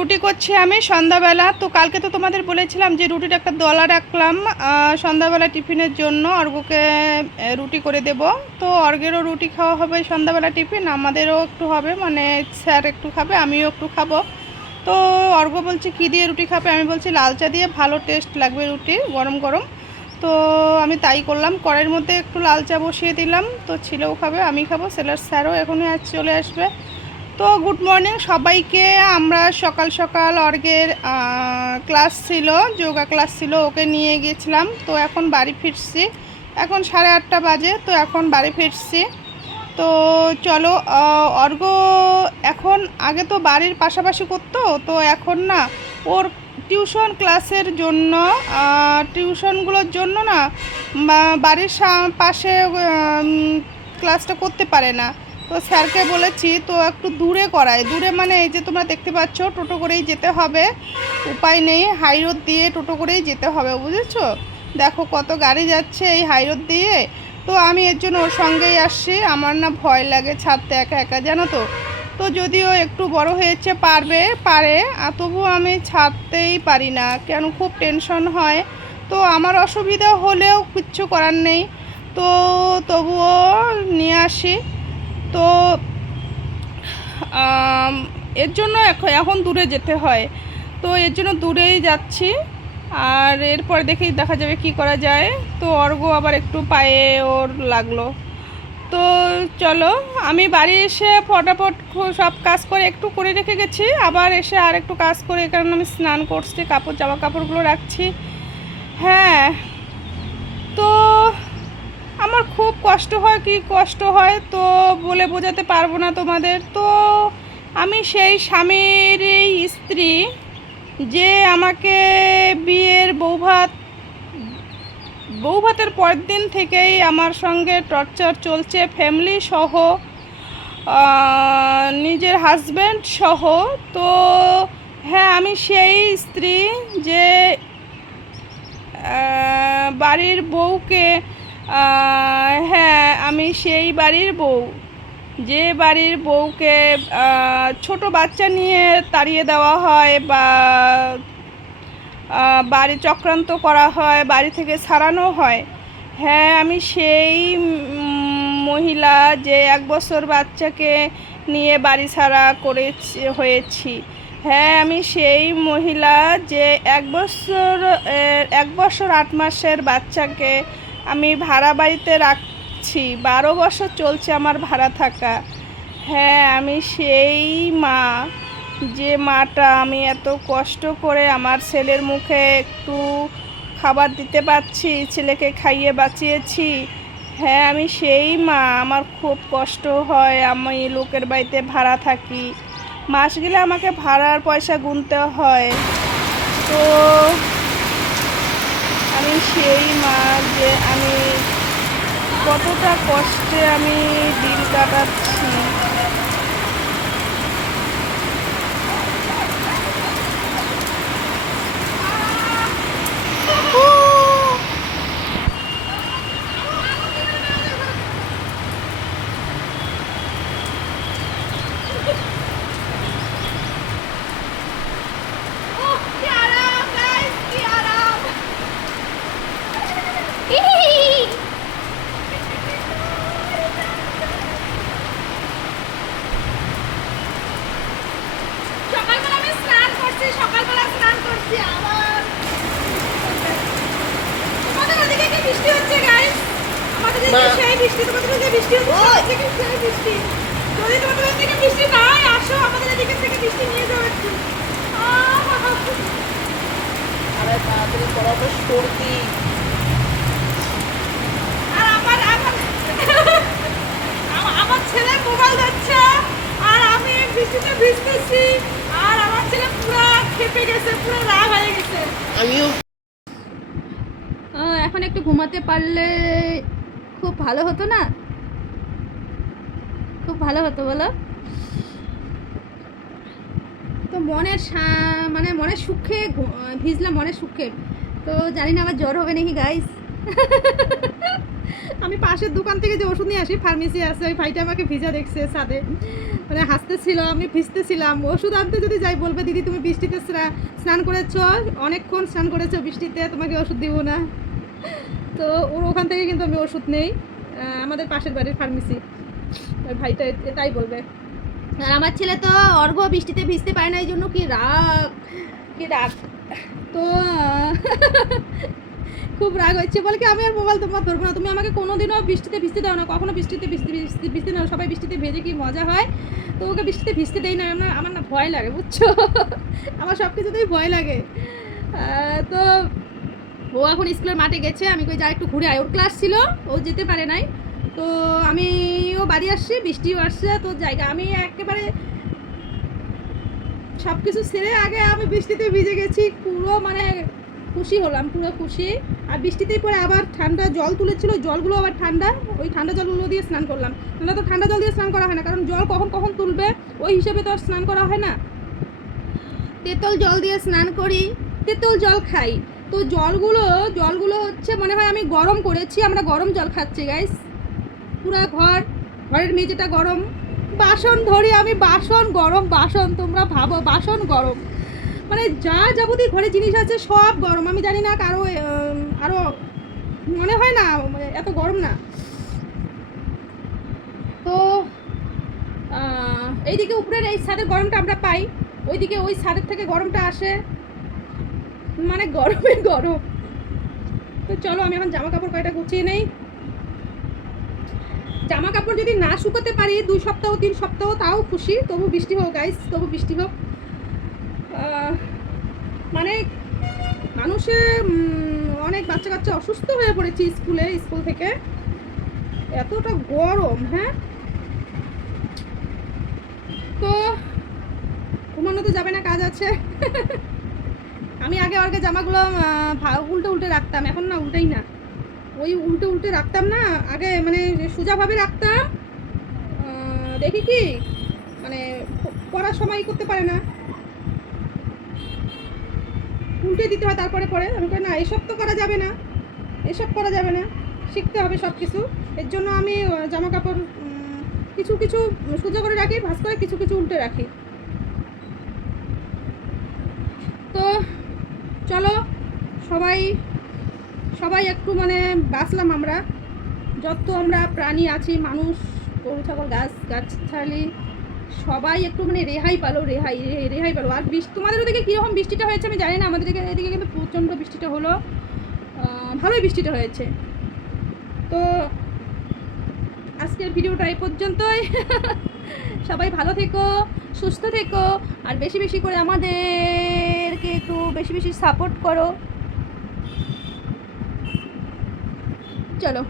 রুটি করছি আমি সন্ধ্যাবেলা। তো কালকে তো তোমাদের বলেছিলাম যে রুটির একটা দলা রাখলাম সন্ধ্যাবেলা টিফিনের জন্য, অর্ঘ্যকে রুটি করে দেব। তো অর্ঘ্যেরও রুটি খাওয়া হবে সন্ধ্যাবেলা টিফিন, আমাদেরও একটু হবে, মানে স্যার একটু খাবে, আমিও একটু খাবো। তো অর্ঘ্য বলছে কী দিয়ে রুটি খাবে, আমি বলছি লাল চা দিয়ে ভালো টেস্ট লাগবে রুটি গরম গরম। তো আমি তাই করলাম, কড়াইয়ের মধ্যে একটু লাল চা বসিয়ে দিলাম। তো ছেলেও খাবে, আমি খাবো, স্যারও এখনই আজ চলে আসবে। তো গুড মর্নিং সবাইকে। আমরা সকাল সকাল অর্ঘ্যের ক্লাস ছিল, যোগা ক্লাস ছিল, ওকে নিয়ে গিয়েছিলাম। তো এখন বাড়ি ফিরছি, এখন 8:30 বাজে। তো এখন বাড়ি ফিরছি। তো চলো, অর্ঘ্য এখন আগে তো বাড়ির পাশাপাশি করতো, তো এখন না ওর টিউশন ক্লাসের জন্য, টিউশনগুলোর জন্য না বাড়ির পাশে ক্লাসটা করতে পারে না। তো স্যারকে বলেছি তো একটু দূরে করায়, দূরে মানে এই যে তোমরা দেখতে পাচ্ছ টোটো করেই যেতে হবে, উপায় নেই, হাই রোড দিয়ে টোটো করেই যেতে হবে, বুঝেছো? দেখো কত গাড়ি যাচ্ছে এই হাই রোড দিয়ে। তো আমি এর জন্য ওর সঙ্গেই আসছি, আমার না ভয় লাগে ছাড়তে একা একা, জানো তো। তো যদিও একটু বড় হয়েছে পারে, তবুও আমি ছাড়তেই পারি না, কেন খুব টেনশন হয়। তো আমার অসুবিধা হলেও কিচ্ছু করার নেই, তো তবুও নিয়ে আসি। তো এর জন্য এখন দূরে যেতে হয়, তো এর জন্য দূরেই যাচ্ছি। আর এরপরে দেখা যাবে কি করা যায়। তো অর্ঘ্য আবার একটু পায়ে ওর লাগলো। তো চলো, আমি বাড়ি এসে ফটাফট সব কাজ করে একটু করে রেখে গেছি, আবার এসে আর একটু কাজ করে, কারণ আমি স্নান করছি, জামা কাপড়গুলো রাখছি। হ্যাঁ, তো আমার খুব কষ্ট হয়, কি কষ্ট হয় তো বলে বোঝাতে পারবো না তোমাদের। তো আমি সেই স্বামীর স্ত্রী, যে আমাকে বিয়ের বৌভাতের পরের দিন থেকেই আমার সঙ্গে টর্চার চলছে, ফ্যামিলি সহ, নিজের হাজব্যান্ড সহ। তো হ্যাঁ, আমি সেই স্ত্রী যে বাড়ির বউকে, হ্যাঁ আমি সেই বাড়ির বউ, যে বাড়ির বউকে ছোট বাচ্চা নিয়ে তাড়িয়ে দেওয়া হয় বা বাড়ি চক্রান্ত করা হয়, বাড়ি থেকে ছাড়ানো হয়। হ্যাঁ, আমি সেই মহিলা যে 1 বছর বাচ্চাকে নিয়ে বাড়ি ছাড়া হয়েছি। হ্যাঁ, আমি সেই মহিলা যে 1 বছর 8 মাসের বাচ্চাকে আমি ভাড়া বাড়িতে রাখছি, 12 বছর চলছে আমার ভাড়া থাকা। হ্যাঁ, আমি সেই মা, যে মাটা আমি এত কষ্ট করে আমার ছেলের মুখে একটু খাবার দিতে পারছি, ছেলেকে খাইয়ে বাঁচিয়েছি। হ্যাঁ, আমি সেই মা, আমার খুব কষ্ট হয়, আমি লোকের বাড়িতে ভাড়া থাকি, মাস গেলে আমাকে ভাড়ার পয়সা গুনতে হয়। তো আমি সেই মা, যে আমি কতটা কষ্টে আমি দিন কাটাচ্ছি। সকালবেলা স্নান করছি আবার। তোমাদের ওদিকে কি বৃষ্টি হচ্ছে গাইস? আমাদের এদিকে সেই বৃষ্টি, তোমাদের ওদিকে বৃষ্টি হচ্ছে, আমাদের এদিকে সেই বৃষ্টি। যদি তোমাদের ওদিকে বৃষ্টি না হয়, আসো আমাদের এদিকে থেকে বৃষ্টি নিয়ে যাও একটু। আরে তাড়াতাড়ি করো তো, সর্দি। আর আমার ছেলে মোবাইল যাচ্ছে, আর আমি বৃষ্টিতে ভিজতেছি, আর আমার ছেলে পুরো খেপে গেছে, পুরো রাগ হয়ে গেছে। আমিও এখন একটু ঘুমাতে পারলে খুব ভালো হতো না? খুব ভালো হতো বলো তো। মনের সুখে ভিজলাম, মনের সুখে। তো জানি না আমার জ্বর হবে নাকি গাইস। আমি পাশের দোকান থেকে যে ওষুধ নিয়ে আসি, ফার্মেসি আছে, ওই ভাইটা আমাকে ভিজা দেখছে ছাদে। মানে হাসতেছিল, আমি ভিজতেছিলাম। ওষুধ আনতে যদি যাই বলবে দিদি তুমি বৃষ্টিতে স্নান করেছো, অনেকক্ষণ স্নান করেছো বৃষ্টিতে, তোমাকে ওষুধ দিব না। তো ওর ওখান থেকে কিন্তু আমি ওষুধ নেই, আমাদের পাশের বাড়ির ফার্মেসি, ওই ভাইটা তাই বলবে। আর আমার ছেলে তো অর্ঘ বৃষ্টিতে ভিজতে পারে না, এই জন্য কি রাগ, কি রাগ। তো খুব রাগ হচ্ছে, বলে কি আমি আর মোবাইল তোমার ধরবো না, তুমি আমাকে কোনোদিনও বৃষ্টিতে ভিজতে দাও না, কখনো বৃষ্টিতে ভিজতে দাও, সবাই বৃষ্টিতে ভেজে কি মজা হয়, তো ওকে বৃষ্টিতে ভিজতে দেই না। আমার না ভয় লাগে বুঝছো, আমার সব কিছুতেই ভয় লাগে। তো ও এখন স্কুলের মাঠে গেছে, আমি কই যা একটু ঘুরে আয়, ওর ক্লাস ছিল, ও যেতে পারে নাই। তো আমিও বাড়ি আসছি, বৃষ্টিও আসছে, তো জায়গা আমি একেবারে সব কিছু ছেড়ে আগে আমি বৃষ্টিতে ভিজে গেছি, পুরো মানে খুশি হলাম, পুরো খুশি। আর বৃষ্টিতেই পরে আবার ঠান্ডা জল তুলেছিল, জলগুলো আবার ঠান্ডা, ওই ঠান্ডা জলগুলো দিয়ে স্নান করলাম। না তো ঠান্ডা জল দিয়ে স্নান করা হয় না, কারণ জল কখন কখন তুলবে ওই হিসেবে তো আর স্নান করা হয় না। তেঁতুল জল দিয়ে স্নান করি, তেঁতুল জল খাই। তো জলগুলো হচ্ছে মনে হয় আমি গরম করেছি, আমরা গরম জল খাচ্ছি গাইস। পুরা ঘরের মেঝেটা গরম, বাসন ধরি আমি, বাসন গরম, বাসন তোমরা ভাবো, বাসন গরম, মানে যা যাবতীয় ঘরে জিনিস আছে সব গরম। আমি জানি না কারো আরও মনে হয় না এত গরম না। তো এইদিকে উপরের এই ছাদের গরমটা আমরা পাই, ওইদিকে ওই ছাদের থেকে গরমটা আসে, মানে গরমে গরম। তো চলো আমি এখন জামা কাপড় কয়টা গুছিয়ে নেই। জামা কাপড় যদি না শুকোতে পারি 2 সপ্তাহ 3 সপ্তাহ তাও খুশি, তবু বৃষ্টি হোক গাইস, তবু বৃষ্টি হোক। মানে মানুষের অনেক বাচ্চা কাচ্চা অসুস্থ হয়ে পড়েছে স্কুল থেকে, এতটা গরম। হ্যাঁ, তো ঘুমানো তো যাবে না, কাজ আছে। আমি আগে জামাগুলো উল্টে রাখতাম, এখন না উল্টেই না, ওই উল্টে রাখতাম না, আগে মানে সোজাভাবে রাখতাম, দেখি কি মানে পড়ার সময় করতে পারে না, উল্টে দিতে হয় তারপরে পরে। আমি কই না, এসব তো করা যাবে না, এসব করা যাবে না, শিখতে হবে সব কিছু। এর জন্য আমি জামা কাপড় কিছু কিছু সোজা করে রাখি, ভাঁজ করে কিছু কিছু উল্টে রাখি। তো চলো সবাই একটু মানে বাঁচলাম আমরা, যত আমরা প্রাণী আছি, মানুষ, গরু ছাগল গাছালি, সবাই একটু মানে রেহাই পেলো। আর তোমাদের ওদিকে কীরকম বৃষ্টিটা হয়েছে আমি জানি না, আমাদের এদিকে কিন্তু প্রচণ্ড বৃষ্টিটা হলো, ভালোই বৃষ্টিটা হয়েছে। তো আজকের ভিডিওটা এই পর্যন্তই। সবাই ভালো থেকো, সুস্থ থেকো, আর বেশি বেশি করে আমাদেরকে একটু বেশি সাপোর্ট করো। চলো।